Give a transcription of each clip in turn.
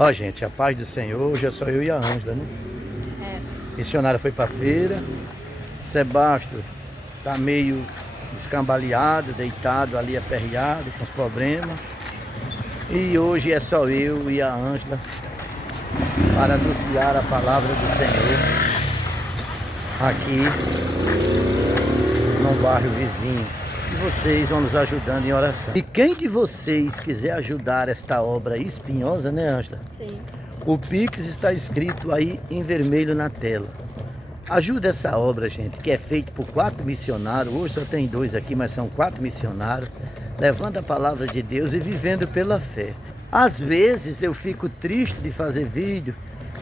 Ó, gente, a paz do Senhor, hoje é só eu e a Ângela, né? Missionária foi pra feira. Sebastião tá meio descambaleado, deitado ali, aperreado, com os problemas. E hoje é só eu e a Ângela para anunciar a palavra do Senhor aqui no bairro vizinho. E vocês vão nos ajudando em oração. E quem de vocês quiser ajudar esta obra espinhosa, né, Ângela? Sim. O Pix está escrito aí em vermelho na tela. Ajuda essa obra, gente, que é feita por 4 missionários. Hoje só tem 2 aqui, mas são 4 missionários, levando a palavra de Deus e vivendo pela fé. Às vezes eu fico triste de fazer vídeo,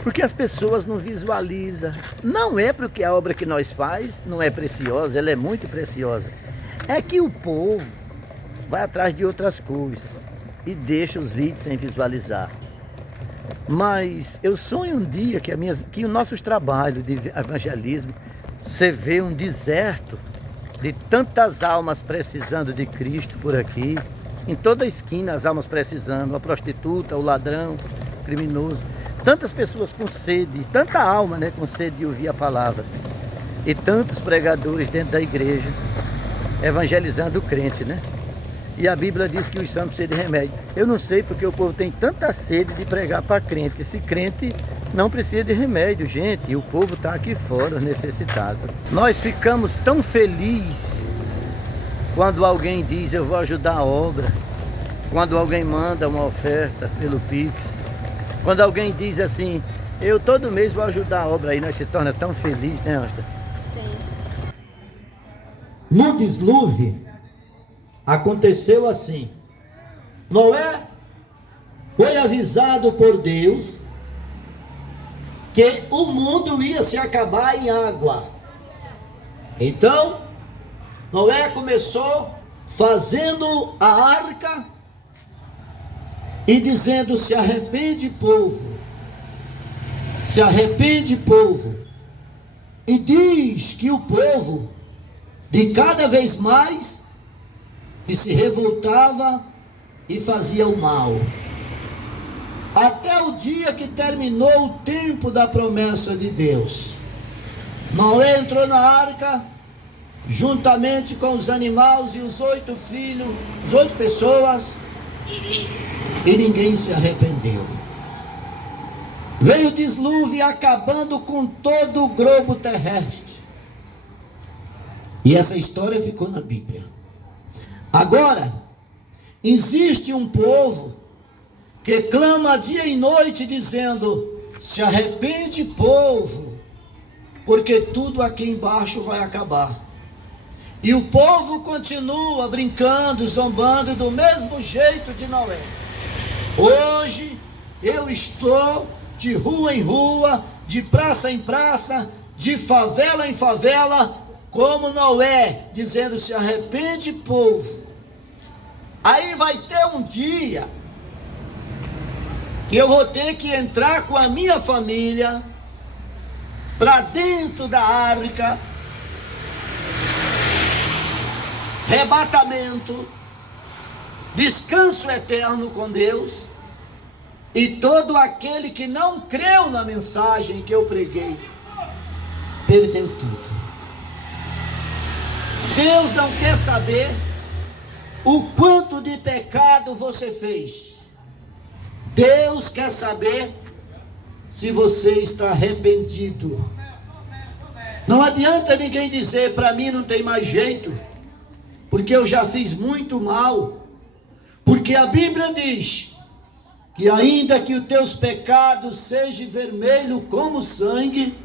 porque as pessoas não visualizam. Não é porque a obra que nós faz não é preciosa, ela é muito preciosa. É que o povo vai atrás de outras coisas e deixa os vídeos sem visualizar. Mas eu sonho um dia que os nossos trabalhos de evangelismo, você vê um deserto de tantas almas precisando de Cristo por aqui. Em toda esquina as almas precisando, a prostituta, o ladrão, o criminoso. Tantas pessoas com sede, tanta alma, né, com sede de ouvir a palavra. E tantos pregadores dentro da igreja, evangelizando o crente, né? E a Bíblia diz que os santos precisam de remédio. Eu não sei porque o povo tem tanta sede de pregar para crente. Esse crente não precisa de remédio, gente. E o povo está aqui fora, necessitado. Nós ficamos tão felizes quando alguém diz, eu vou ajudar a obra. Quando alguém manda uma oferta pelo Pix. Quando alguém diz assim, eu todo mês vou ajudar a obra. Aí nós se torna tão felizes, né, Ângela? Sim. No dilúvio, aconteceu assim. Noé foi avisado por Deus que o mundo ia se acabar em água. Então, Noé começou fazendo a arca e dizendo, se arrepende, povo. Se arrepende, povo. E diz que o povo, de cada vez mais, que se revoltava e fazia o mal. Até o dia que terminou o tempo da promessa de Deus. Noé entrou na arca, juntamente com os animais e os 8 filhos, as 8 pessoas, e ninguém se arrependeu. Veio o dilúvio acabando com todo o globo terrestre. E essa história ficou na Bíblia. Agora, existe um povo que clama dia e noite dizendo, se arrepende, povo, porque tudo aqui embaixo vai acabar. E o povo continua brincando, zombando do mesmo jeito de Noé. Hoje eu estou de rua em rua, de praça em praça, de favela em favela, como Noé, dizendo, se arrepende, povo. Aí vai ter um dia que eu vou ter que entrar com a minha família para dentro da arca, arrebatamento, descanso eterno com Deus, e todo aquele que não creu na mensagem que eu preguei, perdeu tudo. Deus não quer saber o quanto de pecado você fez. Deus quer saber se você está arrependido. Não adianta ninguém dizer, para mim não tem mais jeito, porque eu já fiz muito mal. Porque a Bíblia diz que ainda que os teus pecados sejam vermelhos como sangue,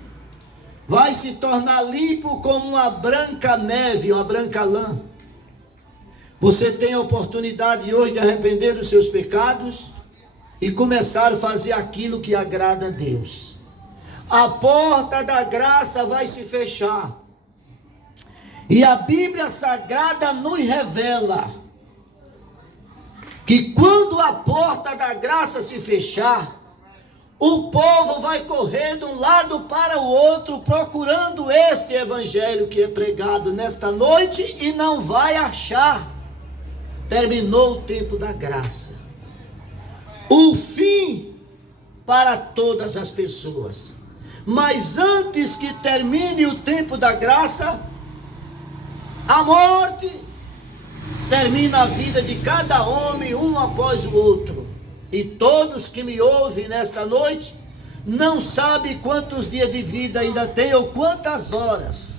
vai se tornar limpo como uma branca neve, uma branca lã. Você tem a oportunidade hoje de arrepender dos seus pecados e começar a fazer aquilo que agrada a Deus. A porta da graça vai se fechar. E a Bíblia Sagrada nos revela que quando a porta da graça se fechar, o povo vai correr de um lado para o outro, procurando este evangelho que é pregado nesta noite e não vai achar. Terminou o tempo da graça. O fim para todas as pessoas. Mas antes que termine o tempo da graça, a morte termina a vida de cada homem, um após o outro. E todos que me ouvem nesta noite, não sabem quantos dias de vida ainda tem ou quantas horas.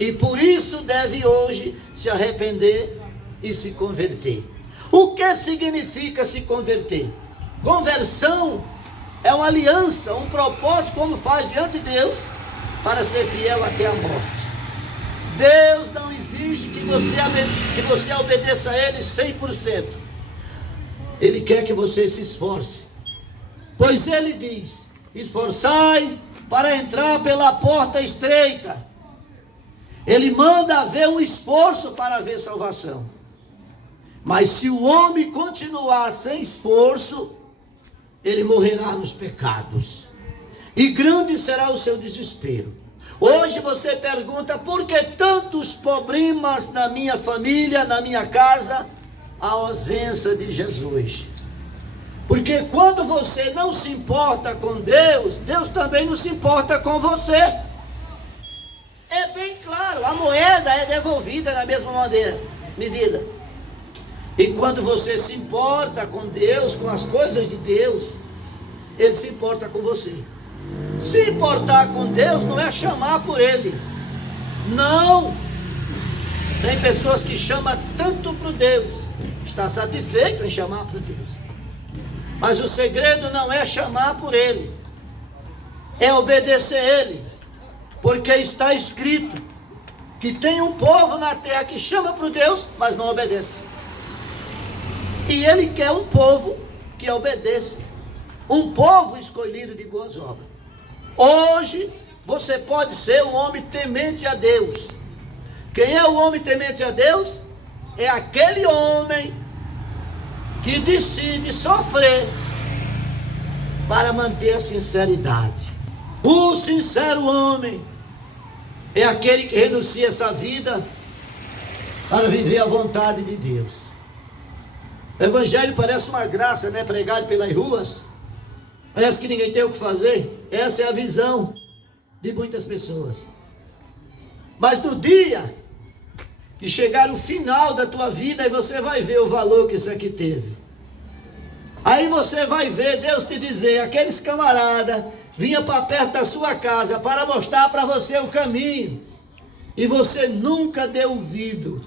E por isso deve hoje se arrepender e se converter. O que significa se converter? Conversão é uma aliança, um propósito, como faz diante de Deus, para ser fiel até a morte. Deus não exige que você obedeça a Ele 100%. Ele quer que você se esforce. Pois Ele diz: esforçai para entrar pela porta estreita. Ele manda haver um esforço para haver salvação. Mas se o homem continuar sem esforço, ele morrerá nos pecados. E grande será o seu desespero. Hoje você pergunta: por que tantos problemas na minha família, na minha casa? A ausência de Jesus. Porque quando você não se importa com Deus, Deus também não se importa com você. É bem claro, a moeda é devolvida na mesma medida. E quando você se importa com Deus, com as coisas de Deus, Ele se importa com você. Se importar com Deus não é chamar por Ele. Não. Tem pessoas que chamam tanto por Deus, está satisfeito em chamar por Deus. Mas o segredo não é chamar por Ele, é obedecer Ele. Porque está escrito que tem um povo na terra que chama por Deus, mas não obedece. E Ele quer um povo que obedeça. Um povo escolhido de boas obras. Hoje você pode ser um homem temente a Deus. Quem é o homem temente a Deus? É aquele homem que decide sofrer para manter a sinceridade. O sincero homem é aquele que renuncia essa vida para viver a vontade de Deus. O evangelho parece uma graça, né? Pregado pelas ruas. Parece que ninguém tem o que fazer. Essa é a visão de muitas pessoas. Mas no dia que chegar o final da tua vida, aí você vai ver o valor que isso aqui teve. Aí você vai ver Deus te dizer: aqueles camaradas vinham para perto da sua casa para mostrar para você o caminho, e você nunca deu ouvido,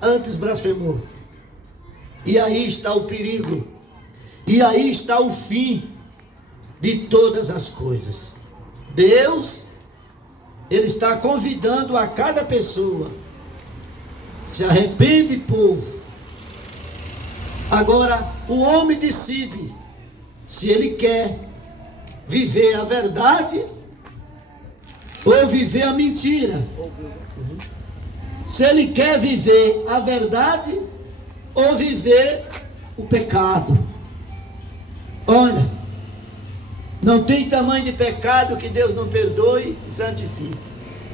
antes blasfemou. E aí está o perigo, e aí está o fim de todas as coisas. Deus, Ele está convidando a cada pessoa: se arrepende, povo. Agora, o homem decide se ele quer viver a verdade ou viver a mentira. Se ele quer viver a verdade ou viver o pecado. Olha, não tem tamanho de pecado que Deus não perdoe e santifique.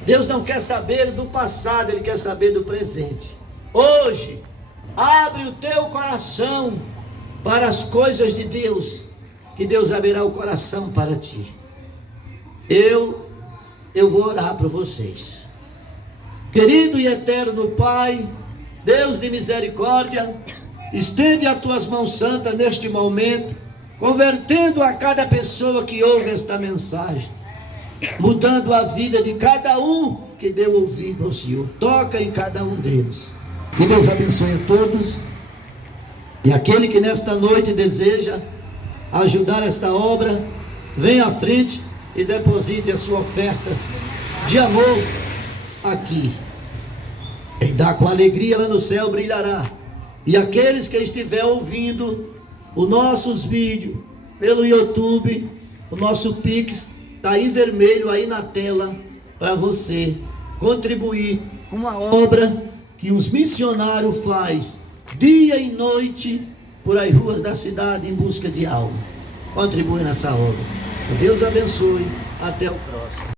Deus não quer saber do passado, Ele quer saber do presente. Hoje, abre o teu coração para as coisas de Deus, que Deus abrirá o coração para ti. Eu vou orar por vocês. Querido e eterno Pai, Deus de misericórdia, estende as tuas mãos santas neste momento, convertendo a cada pessoa que ouve esta mensagem, mudando a vida de cada um que deu ouvido ao Senhor. Toca em cada um deles. Que Deus abençoe a todos. E aquele que nesta noite deseja ajudar esta obra, venha à frente e deposite a sua oferta de amor aqui. Quem dá com alegria lá no céu brilhará. E aqueles que estiver ouvindo os nossos vídeos pelo YouTube, o nosso Pix está em vermelho aí na tela para você contribuir com uma obra que os missionários faz dia e noite por as ruas da cidade em busca de alma. Contribui nessa obra. Que Deus abençoe. Até o próximo.